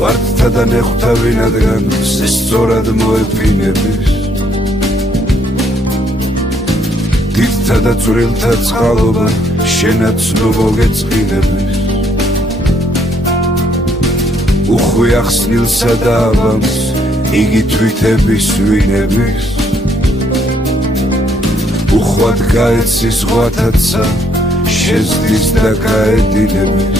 ვარდთა და ნეხვთა ვინადგან სწორად მოეფინების დიდთა და წვრილთა წყალობა შენაც ნუ მოგეწყინების უხვი ახსნილსა და აბამს იგი თვითების ვინების უხვად გაეცის ღვათაცა შეზდის და გაედინების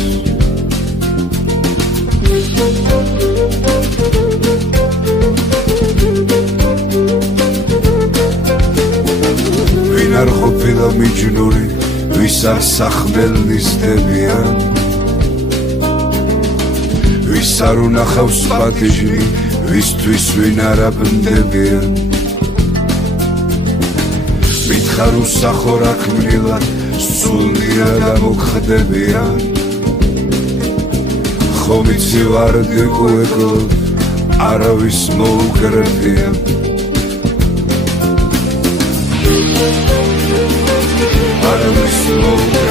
ვინ არ ყოფილა მიჯნური ვის არ სახმელნისდებიან ვის არ უნახავს პატიჟი ვისთვის ვინ არ აბნდებიან მითხარ უსახო რა ქმნილად სულნია და მოხდებიან ხომ იცი ვარდი კუეგო არავის მოუკრებიან არავის მოუკრებიან